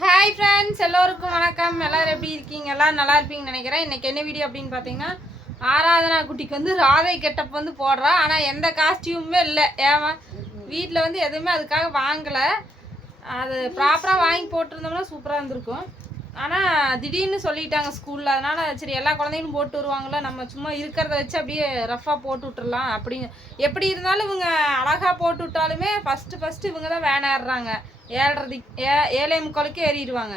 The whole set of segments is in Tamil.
ஹாய் ஃப்ரெண்ட்ஸ் எல்லோருக்கும் வணக்கம். எல்லோரும் எப்படி இருக்கீங்க? எல்லாம் நல்லா இருப்பீங்கன்னு நினைக்கிறேன். இன்றைக்கி என்ன வீடியோ அப்படின்னு பார்த்தீங்கன்னா ஆராதனா குட்டிக்கு வந்து ராதை கெட்டப் வந்து போடுறா. ஆனால் எந்த காஸ்டியூமுமே இல்லை. ஏமா வீட்டில் வந்து எதுவுமே அதுக்காக வாங்கலை. அது ப்ராப்பராக வாங்கி போட்டிருந்தோம்னா சூப்பராக இருந்திருக்கும். ஆனால் திடீர்னு சொல்லிட்டாங்க ஸ்கூலில் அதனால சரி எல்லா குழந்தைகளும் போட்டு வருவாங்கள நம்ம சும்மா இருக்கிறத வச்சு அப்படியே ரஃபாக போட்டு விட்டுறலாம். அப்படிங்க எப்படி இருந்தாலும் இவங்க அழகாக போட்டு விட்டாலுமே ஃபஸ்ட்டு ஃபஸ்ட்டு இவங்க தான் வேன் ஏறுறாங்க. ஏழ்றது ஏ ஏழை முக்காலுக்கு ஏறிடுவாங்க.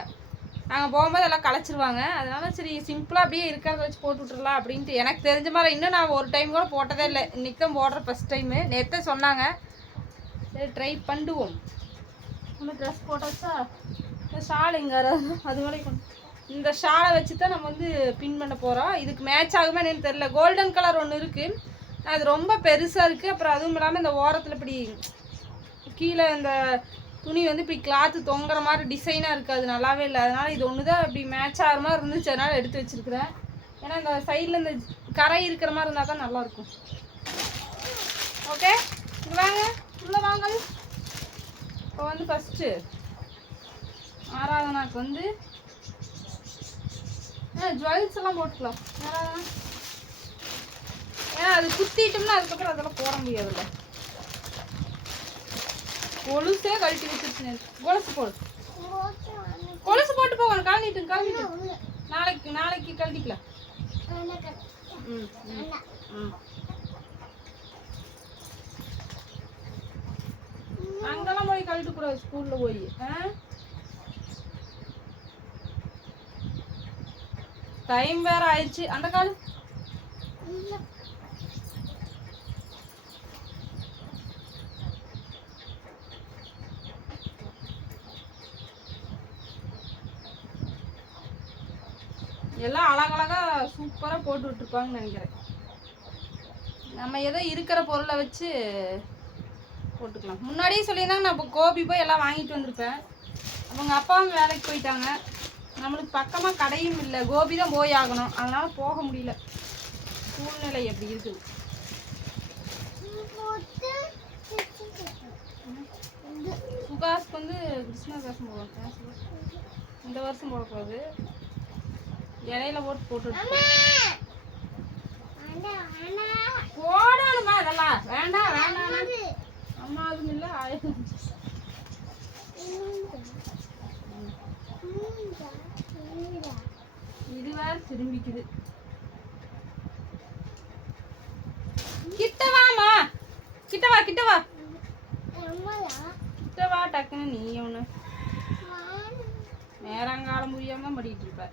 நாங்கள் போகும்போது எல்லாம் களைச்சிருவாங்க. அதனால சரி சிம்பிளாக அப்படியே இருக்கிறத வச்சு போட்டு விட்டுறலாம் அப்படின்ட்டு எனக்கு தெரிஞ்ச மாதிரி இன்னும் நான் ஒரு டைம் கூட போட்டதே இல்லை. இன்னைக்கு தான் போடுற ஃபஸ்ட் டைமு நேற்றே சொன்னாங்க. சரி ட்ரை பண்ணுவோம். நம்ம ட்ரெஸ் போட்டாச்சா? ஷால் இங்கே அது மாதிரி கொண்டு இந்த ஷாலை வச்சு தான் நம்ம வந்து பின் பண்ண போகிறோம் இதுக்கு மேட்ச் ஆகுமே என்னன்னு தெரியல. கோல்டன் கலர் ஒன்று இருக்குது அது ரொம்ப பெருசாக இருக்குது அப்புறம் அதுவும் இல்லாமல் இந்த ஓரத்தில் இப்படி கீழே இந்த துணி வந்து இப்படி கிளாத்து தொங்குற மாதிரி டிசைனாக இருக்குது அது நல்லாவே இல்லை. அதனால் இது ஒன்று தான் இப்படி மேட்ச் ஆகிற மாதிரி இருந்துச்சு. அதனால் எடுத்து வச்சிருக்கிறேன். ஏன்னா இந்த சைடில் இந்த கரை இருக்கிற மாதிரி இருந்தால் தான் நல்லாயிருக்கும் ஓகே வாங்க. உள்ளே வாங்க. இப்போ வந்து ஃபஸ்ட்டு ஆராதனாக்கு வந்து ஜுவல்ஸ் எல்லாம் போட்டுக்கலாம். ஆராதனா? ஏன்னா அது குத்திட்டோம்னா அதுக்கப்புறம் அதெல்லாம் போட முடியாதுல்ல. கொலுசே கழட்டி வச்சிருச்சு கொலுசு போடு. கொலுசு போட்டு போகணும் கழனிட்டு கழனிட்டு நாளைக்கு நாளைக்கு கழட்டிக்கலாம். ம் ம் அங்கெல்லாம் போய் கழட்டு கூடாது ஸ்கூல்ல போய். டைம் வேற ஆயிடுச்சு. அந்த காலு. எல்லாம் அழகழகா சூப்பரா போட்டு விட்டுருப்பாங்கன்னு நினைக்கிறேன். நம்ம ஏதோ இருக்கிற பொருளை வச்சு போட்டுக்கலாம். முன்னாடியே சொல்லியிருந்தாங்க நான் இப்போ கோபி போய் எல்லாம் வாங்கிட்டு வந்திருப்பேன். அவங்க அப்பாவும் வேலைக்கு போயிட்டாங்க. நம்மளுக்கு பக்கமாக கடையும் இல்லை. கோபி தான் போய் ஆகணும். அதனால போக முடியல. சூழ்நிலை எப்படி இருக்குது சுகாஸ்க்கு வந்து கிருஷ்ணா வேஷம் போடுவாங்க. இந்த வருஷம் போடக்கூடாது இடையில போட்டு போட்டு போடணுமா இதெல்லாம்? வேண்டாம் வேண்டாம். அம்மா அதுவும் இல்லை ஆயிரம் இது வேற திரும்பிக்குது. கிட்ட வாமா கிட்ட வா கிட்ட வா. கிட்ட வா டக்குன்னு நீ ஒன்று நேரங்காலம் புரியாம படிக்கிட்டு இருப்ப.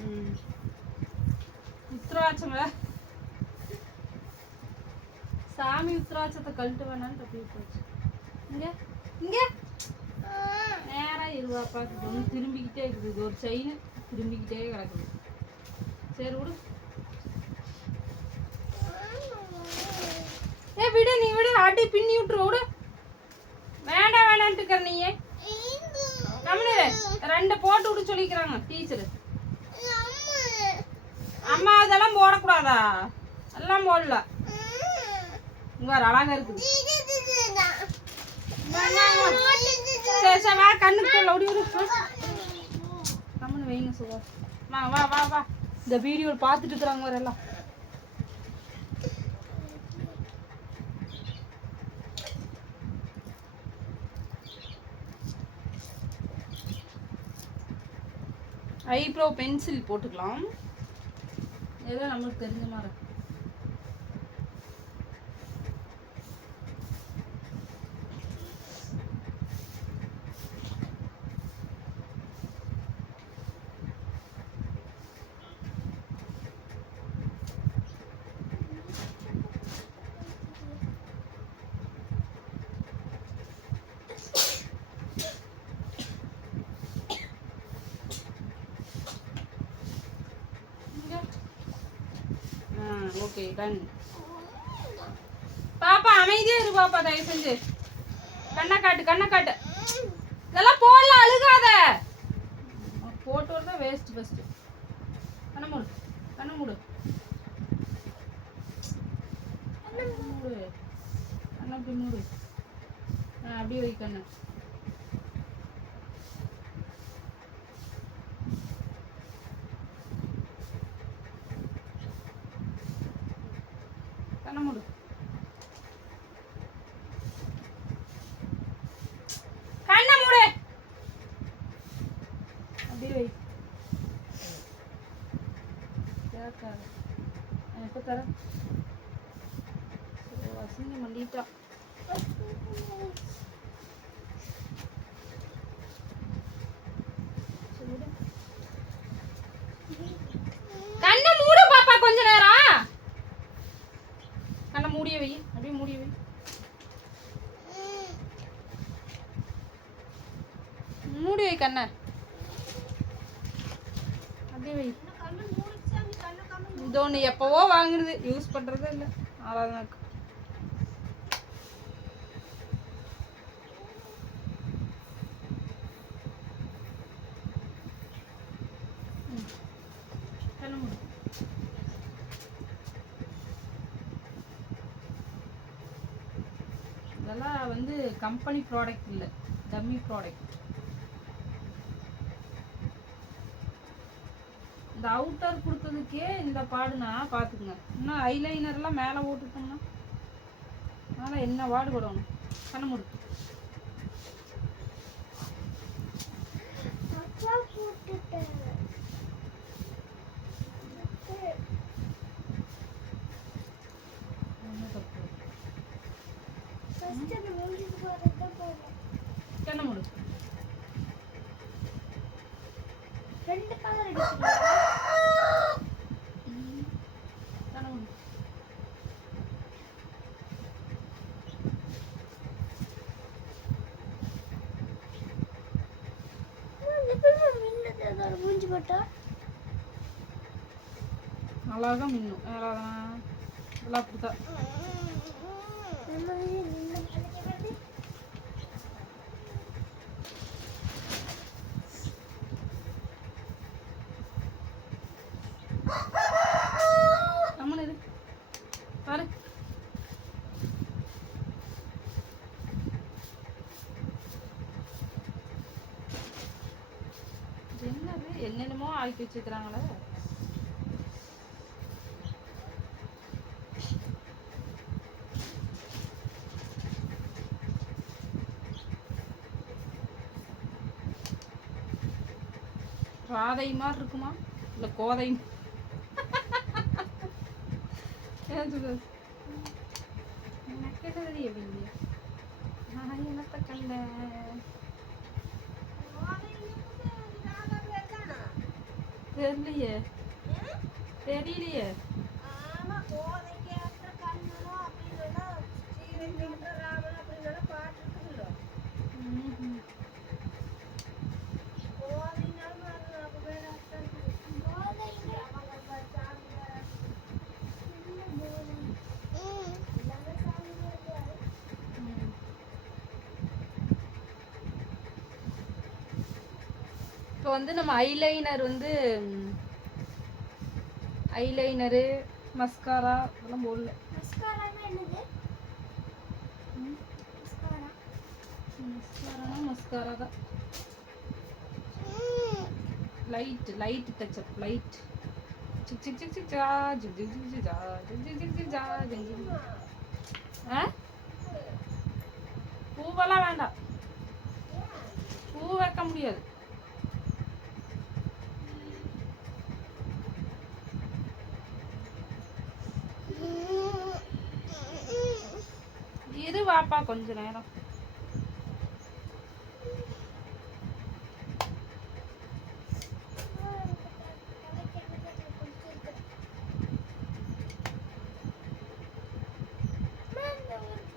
ம். சாமி உத்திராட்சத்தை கழட்டு வேணான்னு தப்பி போச்சு. இங்க? இங்க? நேரா இருவாப்பா ஒன்று திரும்பிக்கிட்டே இருக்குது. இது ஒரு செயின் திரும்பிக்கிட்டே கிடக்குது. சரி விடு. ஏ விடு நீ விடு. அடி பின்னி விட்டுரு விடு. வேண்டாம் வேணான்ட்டு இருக்கிற நீயே கம்முனு ரெண்டு போட்டு விட சொல்லிக்கிறாங்க டீச்சரு அம்மா அதெல்லாம் போடக்கூடாதா? எல்லாம் போடல. இங்க வேற அழகா இருக்குது. சரி சரி வா கண்ணுக்கு போடல ஓடி விடு கம்முனு வைங்க சுகா. வா வா வா வா. இந்த வீடியோ பார்த்துட்டு இருக்கிறாங்க வேற எல்லாம். ஐப்ரோ பென்சில் போட்டுக்கலாம். ஏதோ நம்மளுக்கு தெரிஞ்ச மாதிரி ஓகே டன் பாப்பா அமைதியா இரு பாப்பா தயவு செஞ்சு. கண்ணை காட்டு கண்ணை காட்டு. இதெல்லாம் போடலாம் அழுகாத. போட்டு வரதான் வேஸ்ட் ஃபஸ்ட்டு கண்ணை மூடு கண்ணை மூடு. கண்ணை மூடு. கண்ணை அப்படி மூடு. அப்படியே வை கண்ணு கண்ணை மூடு கண்ணை மூடு அப்படியே வை கேட்காது நான் எப்போ தரேன் சரி, வசந்தி கண்ணை மூடு பாப்பா கொஞ்ச நேரம். கண்ணை மூடிய வை அப்படியே மூடிய வை. மூடி வை கண்ணை அப்படியே வை இது ஒன்று எப்போவோ வாங்குறது. யூஸ் பண்ணுறதே இல்லை. ஆராதனாக்கு இதெல்லாம் வந்து கம்பெனி ப்ராடக்ட் இல்லை. டம்மி ப்ராடக்ட் இந்த அவுட்டர் கொடுத்ததுக்கே இந்த பாடுனா பார்த்துக்குங்க. இன்னும் ஐலைனர்லாம் மேலே போட்டுட்டோம்னா அதனால் என்ன வாடு படணும்? கண்ணை மூடு. ஒண்ணும் தப்பு ரெண்டு கலர் அடிக்கிறீங்களா ம். கண்ணை மூடு எப்பவுமே மின்னது ஏதாவது மூஞ்சி போட்டா அழகாக மின்னும் வேறாதான் இதெல்லாம் அப்படித்தான் நம்ம என்னது? என்னென்னமோ ஆக்கி வச்சுக்கிறாங்களே ராதை மாதிரி இருக்குமா இல்லை கோதை? ஏன் சொல்றது? என்னது எப்படி நான் என்னத்த கண்டேன்? தெரியலையே. தெரியலையே. ஆமா, கோதைக்கு ஏற்ற கண்ணனும் அப்படின்னா ஸ்ரீரங்கம் ஏற்ற ராமன் அப்படின்னா பாட்டு இருக்குல்ல. ம்ஹும். கோதைனாலும் அது நம்ம பேர் அர்த்தம் இருக்குது. அவங்க ப- சாமி வேற. எல்லாமே சாமி வேற. ம். இப்போ வந்து நம்ம ஐலைனர் வந்து ஐலைனரு மஸ்காரா அதெல்லாம் போடல மஸ்காரானா. மஸ்காரா. தான் light light touch up light sick சிக் சிக் சிக் ஜா ஜிக் ஜிக் ஜிக் ஜா ஜிக் ஜிக் ஜிக் ஜிக் ஜா ஜிக் ஜிக். ஆ பூவெல்லாம் வேண்டாம் பூ வைக்க முடியாது இரு வாப்பா கொஞ்ச நேரம்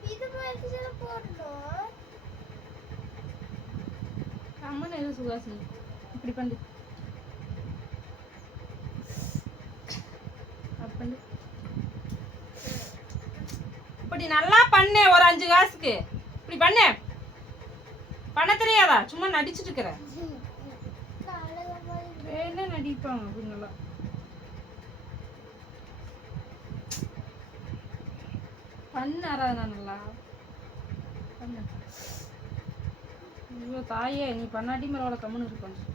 இது மாதிரி தானே போடணும் கம்மன் எது சுகாசினி இப்படி பண்ணு அப்படி பண்ணு இப்படி நல்லா பண்ணேன் ஒரு அஞ்சு காசுக்கு. இப்படி பண்ணேன் பண்ண தெரியாதா? சும்மா நடிச்சிட்டு இருக்கிற வேலை நடிப்பாங்க அப்படிங்களா பண்ணாரா நல்லா. பண்ண. ஐயோ தாயே நீ பண்ணாட்டி மேலோட கம்முன்னு இருக்கணும்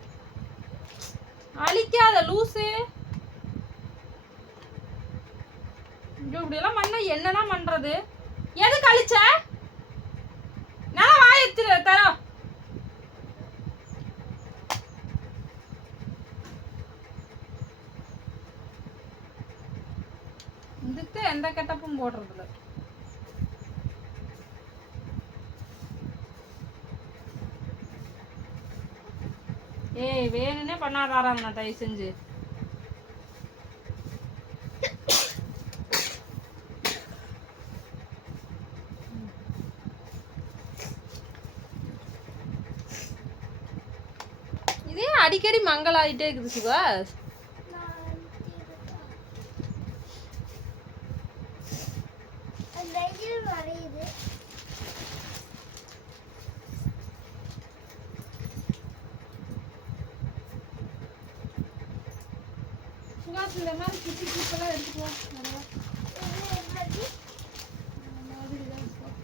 அழிக்காத லூசு. இப்படி இப்படியெல்லாம் பண்ணால் என்னதான் பண்றது? எது கழிச்ச நான் வாயத்து தரோம் இதுக்கு எந்த கெட்டப்பும் போடுறதில்ல. ஏய் வேணும்னே பண்ணாதாரா நான் தயவு செஞ்சு இதே அடிக்கடி மங்கள் ஆகிட்டே இருக்குது சுபாஷ் நான் சுபாஷ் இந்த மாதிரி கிட்டி கிட்டெல்லாம் எடுத்துக்கலாம் நிறையா இது எப்படி? இந்த மாதிரி தான் இருக்கும்.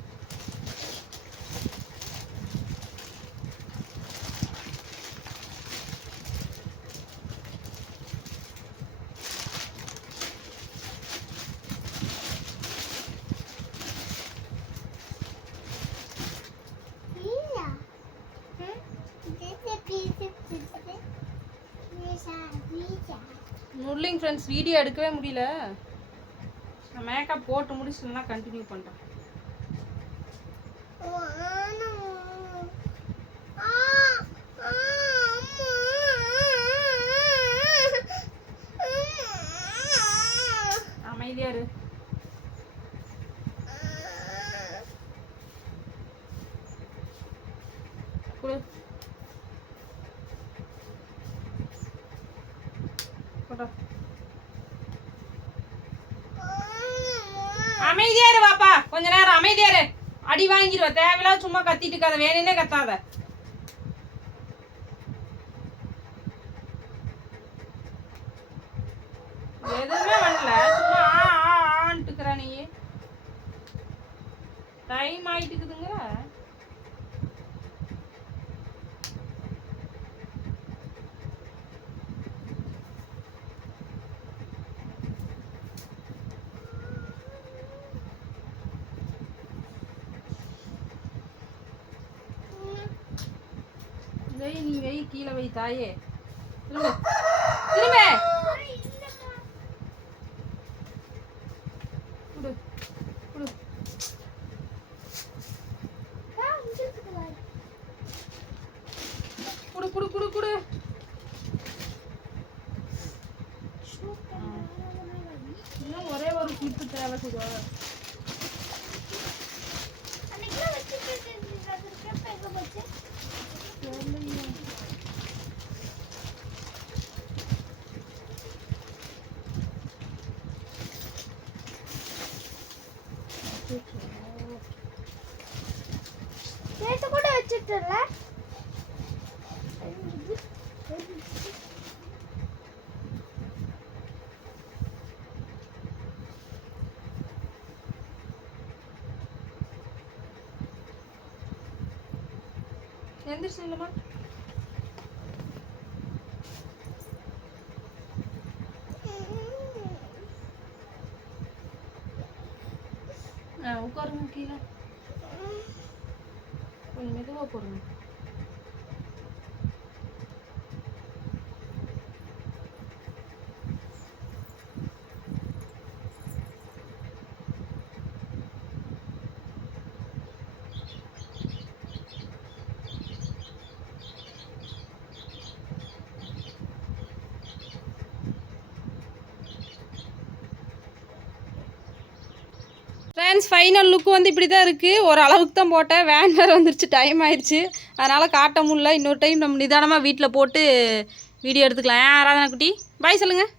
பீஸா ம்? இது பீஸா பீஸா பீஸா பீஸா நுட்லிங் ஃப்ரெண்ட்ஸ் வீடியோ எடுக்கவே முடியல. நான் மேக்கப் போட்டு முடிச்சுனா கண்டினியூ பண்ணுறேன் அமைதியா இரு கொடு கொடு. அமைதியா இரு பாப்பா கொஞ்ச நேரம் அமைதியா இரு அடி வாங்கிடுவ தேவையில்லாத சும்மா கத்திட்டு இருக்காத வேணும்னே கத்தாத. எதுவுமே பண்ணல சும்மா ஆன்ட்டுக்கிற நீ. டைம் ஆயிட்டு வெய் நீ வெய் கீழே வை தாயே. திரும்ப. திரும்ப. Henderson en la mano. Ah, un corno aquí. Mm. Bueno, me quedo corno. Friends final look வந்து இப்படி தான் இருக்குது ஒரு அளவுக்கு தான் போட்டேன். வேன் வேறு வந்துருச்சு. டைம் ஆயிடுச்சு. அதனால் காட்ட முடியல. இன்னொரு டைம் நம்ம நிதானமாக வீட்டில் போட்டு வீடியோ எடுத்துக்கலாம். ஆராதனா குட்டி? பாய் சொல்லுங்கள்